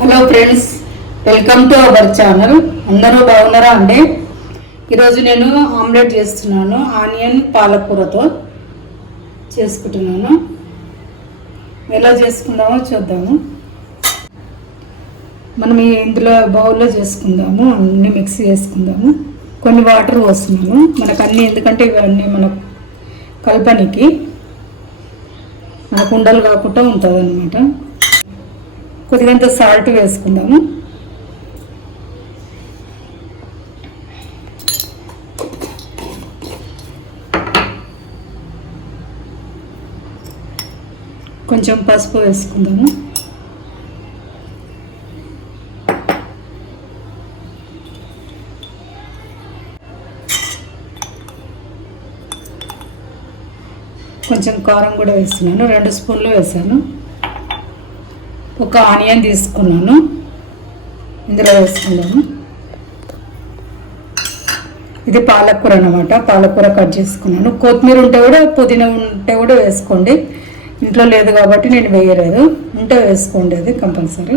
Hello friends, welcome to our channel. అందరూ బాగున్నారా అండి? ఈరోజు నేను ఆమ్లెట్ చేస్తున్నాను. ఆనియన్ పాలకూరతో చేసుకుంటున్నాను. ఎలా చేసుకుందామో చూద్దాము. మనం ఇందులో బౌల్లో చేసుకుందాము. అన్నీ మిక్స్ చేసుకుందాము. కొన్ని వాటర్ పోస్తున్నాను. మనకు అన్నీ ఎందుకంటే ఇవన్నీ మన కలపనికి మనకు ఉండలు కాకుండా ఉంటుంది అన్నమాట. కొద్దిగంత సాల్ట్ వేసుకుందాము. కొంచెం పసుపు వేసుకుందాము. కొంచెం కారం కూడా వేస్తున్నాను. 2 స్పూన్లు వేసాను. ఒక ఆనియన్ తీసుకున్నాను, ఇందులో వేసుకుందాము. ఇది పాలకూర అన్నమాట. పాలకూర కట్ చేసుకున్నాను. కొత్తిమీర ఉంటే కూడా, పుదీనా ఉంటే కూడా వేసుకోండి. ఇంట్లో లేదు కాబట్టి నేను వేయలేదు. ఉంటే వేసుకోండి, అది కంపల్సరీ.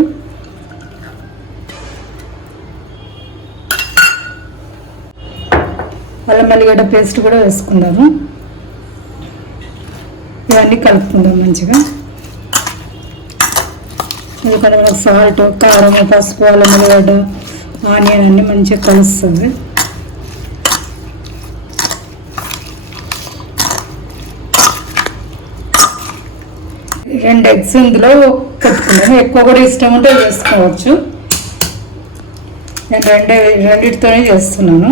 అల్లం వెల్లిగడ్డ పేస్ట్ కూడా వేసుకుందాము. ఇవన్నీ కలుపుకుందాం మంచిగా. ఎందుకంటే మనకు సాల్ట్, కారం, పసుపు, అల్లం వెల్లిగడ్డ, ఆనియన్ అన్నీ మంచిగా కలుస్తుంది. రెండు ఎగ్స్ ఇందులో పెట్టుకున్నాను. ఎక్కువ కూడా ఇష్టం ఉంటే వేసుకోవచ్చు. నేను రెండిటితోనే చేస్తున్నాను.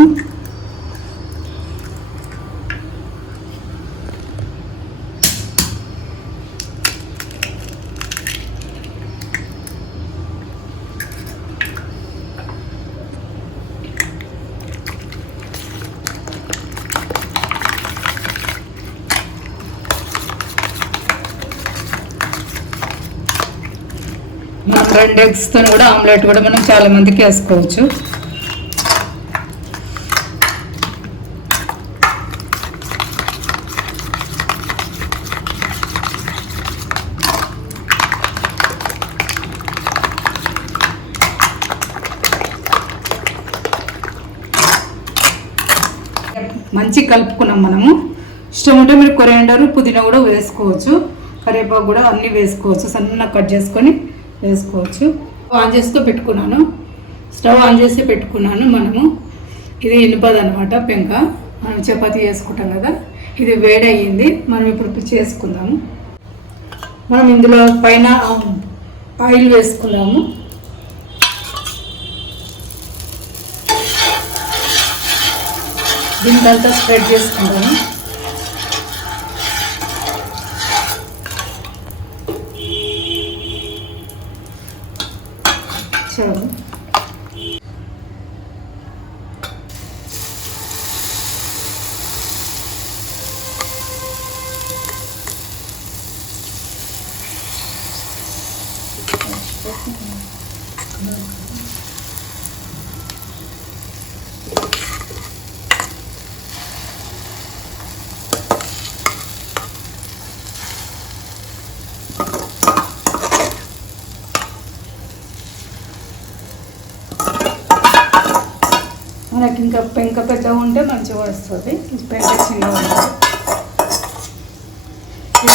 మనం 2 ఎగ్స్తో కూడా ఆమ్లెట్ కూడా మనం చాలా మందికి వేసుకోవచ్చు. మంచి కలుపుకున్నాం మనము. ఇష్టం ఉంటే మీరు కొరియాండర్, పుదీనా కూడా వేసుకోవచ్చు. కరివేపాకు కూడా అన్నీ వేసుకోవచ్చు. సన్నగా కట్ చేసుకొని వేసుకోవచ్చు. ఆన్ చేస్తూ పెట్టుకున్నాను. స్టవ్ ఆన్ చేసి పెట్టుకున్నాను. ఇది ఇనుపది అనమాట, పెంక. మనం చపాతీ చేసుకుంటాం కదా, ఇది వేడయ్యింది. మనం ఇప్పుడు చేసుకుందాము. మనం ఇందులో పైన ఆయిల్ వేసుకున్నాము. దీనికంతా స్ప్రెడ్ చేసుకుంటాము. చాలు. మనకి ఇంకా పెంక పెద్దగా ఉంటే మంచిగా వస్తుంది. పెంక చిన్నగా ఉంటుంది.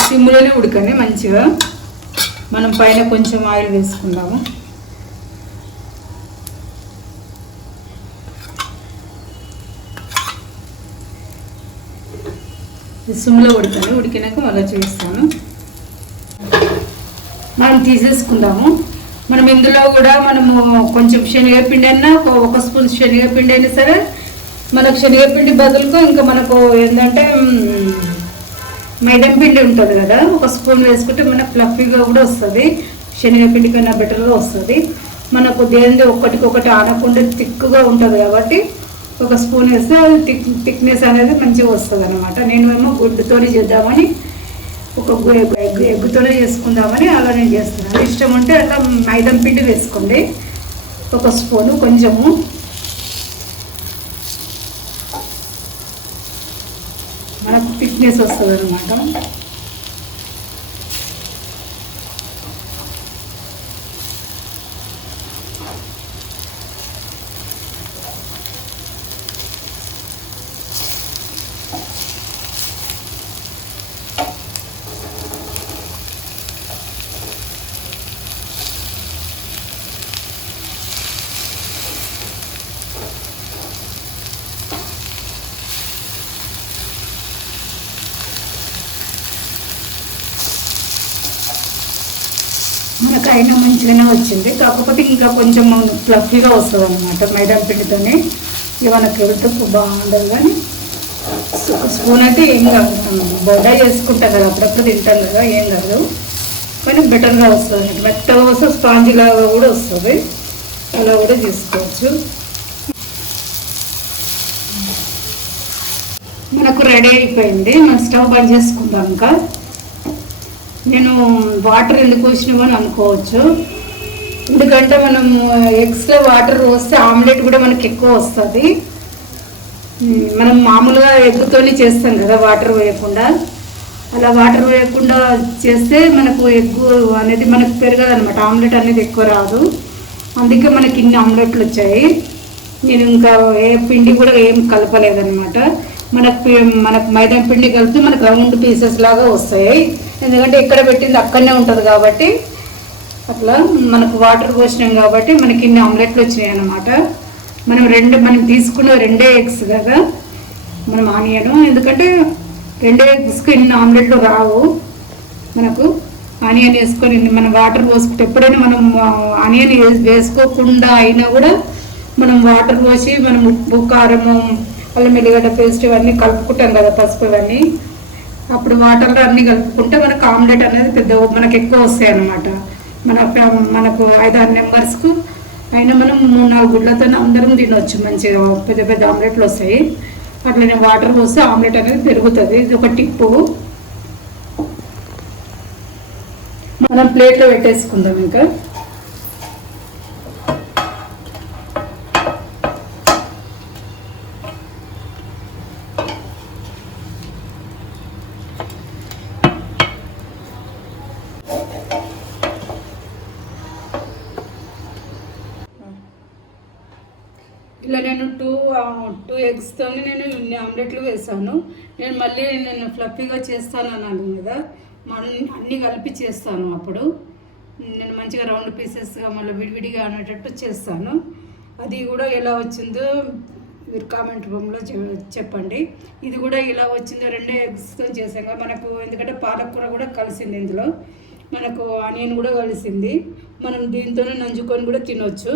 సిమ్లోనే ఉడకని మంచిగా. మనం పైన కొంచెం ఆయిల్ వేసుకుందాము. సిమ్లో ఉడకని, ఉడికినాక మళ్ళీ చూస్తాను. మనం తీసేసుకుందాము. మనం ఇందులో కూడా మనము కొంచెం శనగపిండి అయినా, 1 స్పూన్ శనగపిండి అయినా సరే. మనకు శనగపిండి బదులుకు ఇంకా మనకు ఏంటంటే మైదా పిండి ఉంటుంది కదా, 1 స్పూన్ వేసుకుంటే మనకు ఫ్లఫీగా కూడా వస్తుంది. శనగపిండి కన్నా బెటర్గా వస్తుంది. మనకు దేనిది ఒక్కటికొకటి ఆనకుండా థిక్గా ఉంటుంది కాబట్టి 1 స్పూన్ వేస్తే థిక్నెస్ అనేది మంచిగా వస్తుంది అనమాట. నేనేమో గుడ్డుతోనే చేద్దామని, ఒక ఎగ్గుతోనే చేసుకుందామని అలా నేను చేస్తున్నాను. ఇష్టం ఉంటే అట్లా మైదా పిండి వేసుకోండి, 1 స్పూను కొంచెము. మనకు థిక్నెస్ వస్తుంది అనమాట. అయినా మంచిగానే వచ్చింది. కాకపోతే ఇంకా కొంచెం ఫ్లఫీగా వస్తుంది అనమాట మైదా పిండితోనే. ఇక మనకు హెల్త్కు బాగుండదు, కానీ స్పూన్ అయితే ఏం కాదు. బొడ్డ చేసుకుంటాం కదా, అప్పుడప్పుడు తింటాం కదా, ఏం కాదు. కానీ బెటర్గా వస్తుంది, మెత్తగా వస్తుంది, స్పాంజీ లాగా కూడా వస్తుంది. అలా కూడా చేసుకోవచ్చు. మనకు రెడీ అయిపోయింది. మనం స్టవ్ బంద్ చేసుకుందాం. ఇంకా నేను వాటర్ ఎందుకు వచ్చినామని అనుకోవచ్చు, ఎందుకంటే మనం ఎగ్స్లో వాటర్ వస్తే ఆమ్లెట్ కూడా మనకి ఎక్కువ వస్తుంది. మనం మామూలుగా ఎగ్గుతోనే చేస్తాం కదా వాటర్ వేయకుండా. అలా వాటర్ వేయకుండా చేస్తే మనకు ఎగ్గు అనేది మనకు పెరగదు అనమాట, ఆమ్లెట్ అనేది ఎక్కువ రాదు. అందుకే మనకి ఇన్ని ఆమ్లెట్లు వచ్చాయి. నేను ఇంకా ఏ పిండి కూడా ఏం కలపలేదన్నమాట. మనకు మైదా పిండి కలిపితే మనకు రౌండ్ పీసెస్ లాగా వస్తాయి, ఎందుకంటే ఇక్కడ పెట్టింది అక్కడనే ఉంటుంది కాబట్టి. అట్లా మనకు వాటర్ పోసినాం కాబట్టి మనకి ఇన్ని ఆమ్లెట్లు వచ్చినాయి అన్నమాట. మనం తీసుకున్న 2 ఎగ్స్ కదా, మనం ఆనియను, ఎందుకంటే 2 ఎగ్స్కి ఇన్ని ఆమ్లెట్లు రావు. మనకు ఆనియన్ వేసుకొని మనం వాటర్ పోసుకుంటే, ఎప్పుడైనా మనం ఆనియన్ వేసుకోకుండా అయినా కూడా మనం వాటర్ పోసి మనం ఉప్పు, కారము, అల్లం ఎల్లిగడ్డ పేస్ట్ ఇవన్నీ కలుపుకుంటాం కదా, పసుపు ఇవన్నీ. అప్పుడు వాటర్లో అన్నీ కలుపుకుంటే మనకు ఆమ్లెట్ అనేది మనకు ఎక్కువ వస్తాయి అన్నమాట. మనకు 5-6 మెంబర్స్కు అయినా మనం 3-4 గుడ్లతో అందరం తినవచ్చు మంచిగా, పెద్ద పెద్ద ఆమ్లెట్లు వస్తాయి. అట్లనే వాటర్ పోస్తే ఆమ్లెట్ అనేది పెరుగుతుంది. ఇది ఒక టిప్పు. మనం ప్లేట్లో పెట్టేసుకుందాం. ఇంకా ఇలా నేను 2 ఎగ్స్తో నేను ఇన్ని ఆమ్లెట్లు వేసాను. నేను ఫ్లఫీగా చేస్తాను అన్నాను కదా, అన్నీ కలిపి చేస్తాను. అప్పుడు నేను మంచిగా రౌండ్ పీసెస్గా మళ్ళీ విడివిడిగా అనేటట్టు చేస్తాను. అది కూడా ఎలా వచ్చిందో మీరు కామెంట్ రూమ్లో చెప్పండి. ఇది కూడా ఎలా వచ్చిందో 2 ఎగ్స్తో చేసాం కదా మనకు, ఎందుకంటే పాలకూర కూడా కలిసింది ఇందులో, మనకు ఆనియన్ కూడా కలిసింది. మనం దీంతోనే నంజుకొని కూడా తినొచ్చు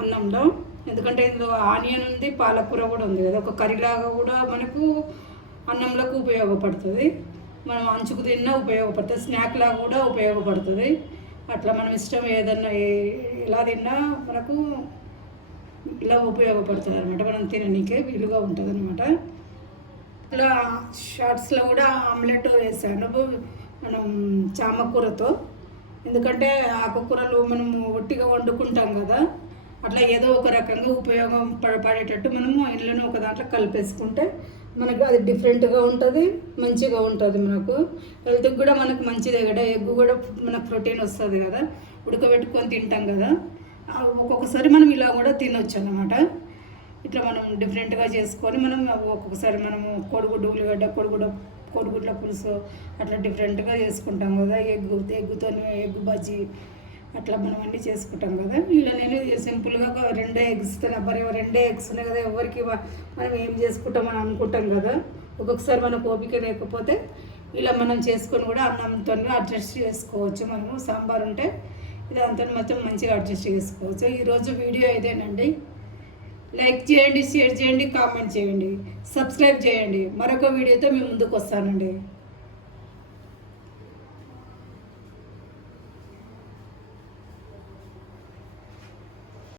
అన్నంలో, ఎందుకంటే ఇందులో ఆనియన్ ఉంది, పాలకూర కూడా ఉంది కదా, ఒక కర్రీలాగా కూడా మనకు అన్నంలోకి ఉపయోగపడుతుంది. మనం అంచుకు తిన్నా ఉపయోగపడుతుంది, స్నాక్ లాగా కూడా ఉపయోగపడుతుంది. అట్లా మనం ఇష్టం ఏదన్నా ఎలా తిన్నా మనకు ఇలా ఉపయోగపడుతుంది అనమాట. మనం తిననీకే వీలుగా ఉంటుంది అనమాట. ఇలా షార్ట్స్లో కూడా ఆమ్లెట్ వేసాను మనం చామకూరతో, ఎందుకంటే ఆకుకూరలు మనం ఒట్టిగా వండుకుంటాం కదా, అట్లా ఏదో ఒక రకంగా ఉపయోగం పడేటట్టు మనము ఇంట్లోనే ఒక దాంట్లో కలిపేసుకుంటే మనకు అది డిఫరెంట్గా ఉంటుంది, మంచిగా ఉంటుంది. మనకు హెల్త్కి కూడా మనకు మంచిదే కదా. ఎగ్ కూడా మనకు ప్రోటీన్ వస్తుంది కదా, ఉడకబెట్టుకొని తింటాం కదా. ఒక్కొక్కసారి మనం ఇలా కూడా తినొచ్చు అన్నమాట. ఇట్లా మనం డిఫరెంట్గా చేసుకొని మనం ఒక్కొక్కసారి మనము కోడిగుడ్డు, ఉల్లిగడ్డ, కోడిగుడ్ల పులుసు అట్లా డిఫరెంట్గా చేసుకుంటాం కదా. ఎగ్గుతో ఎగ్ బజ్జీ అట్లా మనం అన్నీ చేసుకుంటాం కదా. ఇలా నేను సింపుల్గా 2 ఎగ్స్తో 2 ఎగ్స్ ఉన్నాయి కదా, ఎవరికి మనం ఏం చేసుకుంటాం అని అనుకుంటాం కదా. ఒక్కొక్కసారి మనకు ఓపిక లేకపోతే ఇలా మనం చేసుకొని కూడా అన్నంతో అడ్జస్ట్ చేసుకోవచ్చు. మనము సాంబార్ ఉంటే ఇదంతా మొత్తం మంచిగా అడ్జస్ట్ చేసుకోవచ్చు. ఈరోజు వీడియో ఇదేనండి. లైక్ చేయండి, షేర్ చేయండి, కామెంట్ చేయండి, సబ్స్క్రైబ్ చేయండి. మరొక వీడియోతో మీ ముందుకు వస్తానండి.